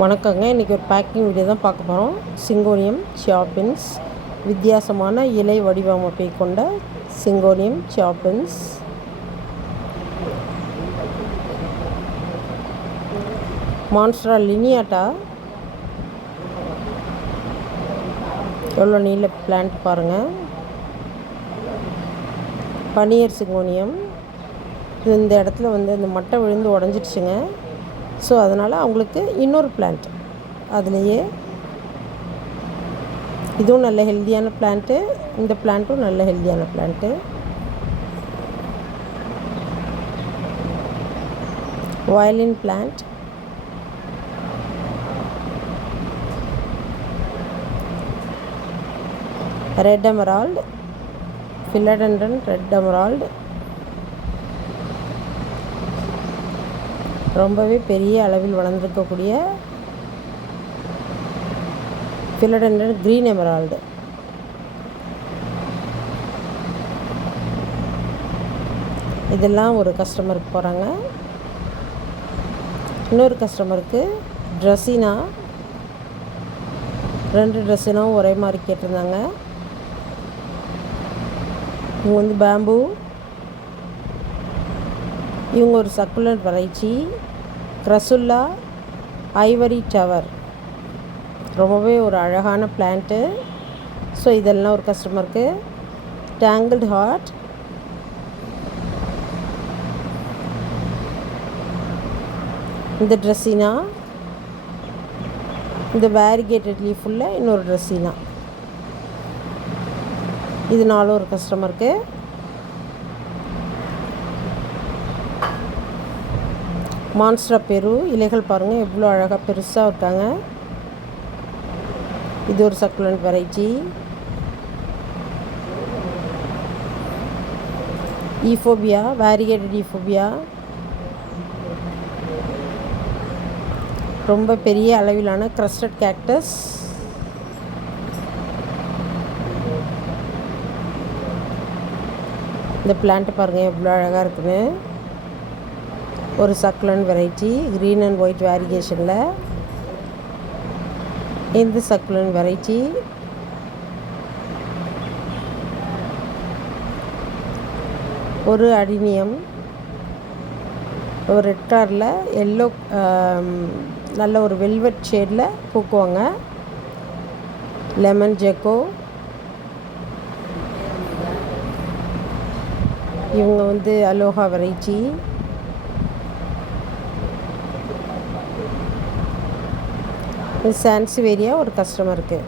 வணக்கங்க. இன்றைக்கி ஒரு பேக்கிங் வீடியோ தான் பார்க்க போகிறோம். சிங்கோனியம் சியாபின்ஸ் வித்தியாசமான இலை வடிவமைப்பை கொண்ட சிங்கோனியம் சியாபின்ஸ். மான்ஸ்ட்ரா லினியாட்டா எவ்வளோ நீள பிளான்ட் பாருங்கள். பனியர் சிங்கோனியம் இந்த இடத்துல அந்த மட்டை விழுந்து உடஞ்சிடுச்சுங்க. ஸோ அதனால் அவங்களுக்கு இன்னொரு பிளான்ட் அதுலேயே இதுவும் நல்ல ஹெல்த்தியான பிளான்ட்டு, இந்த பிளான்ட்டும் நல்ல ஹெல்த்தியான plant. Violin plant, red emerald, philodendron red emerald ரொம்பவே பெரிய அளவில் வளர்ந்துருக்கக்கூடிய ஃபிலடெண்ட்ரன் க்ரீன் எமரால்டு. இதெல்லாம் ஒரு கஸ்டமருக்கு போகிறாங்க. இன்னொரு கஸ்டமருக்கு ட்ரெஸ்ஸினா, 2 ட்ரெஸ்ஸினாவும் ஒரே மாதிரி கேட்டிருந்தாங்க. இவங்க பேம்பூ, இவங்க ஒரு சக்குலண்ட் வெரைட்டி க்ரசுல்லா ஐவரி டவர், ரொம்பவே ஒரு அழகான பிளான்ட்டு. ஸோ இதெல்லாம் ஒரு கஸ்டமருக்கு. டேங்கிள்டு ஹார்ட், இந்த ட்ரெஸ்ஸினா, இந்த வேரிகேட்டட் லீஃபுள்ள இன்னொரு ட்ரெஸ்ஸினா, இது 4 ஒரு கஸ்டமருக்கு. மான்ஸ்ட்ரா பெரு இலைகள் பாருங்கள் எவ்வளோ அழகாக பெருசாக இருக்காங்க. இது ஒரு சக்குலண்ட் வெரைட்டி. ஈஃபோபியா, வேரிகேட்டட் ஈஃபோபியா, ரொம்ப பெரிய அளவிலான க்ரஸ்டட் கேக்டஸ். இந்த பிளான்ட் பாருங்கள் எவ்வளோ அழகாக இருக்குன்னு. ஒரு succulent variety green and white வேரிகேஷனில். இந்த சக்குலண்ட் வெரைட்டி ஒரு அடினியம், ஒரு ரெட் கலரில் எல்லோ நல்ல ஒரு வெல்வெட் ஷேடில் பூக்குவாங்க. லெமன் ஜெக்கோ, இவங்க அலோஹா வெரைட்டி. சான்சிவேரியா ஒரு கஸ்டமருக்கு.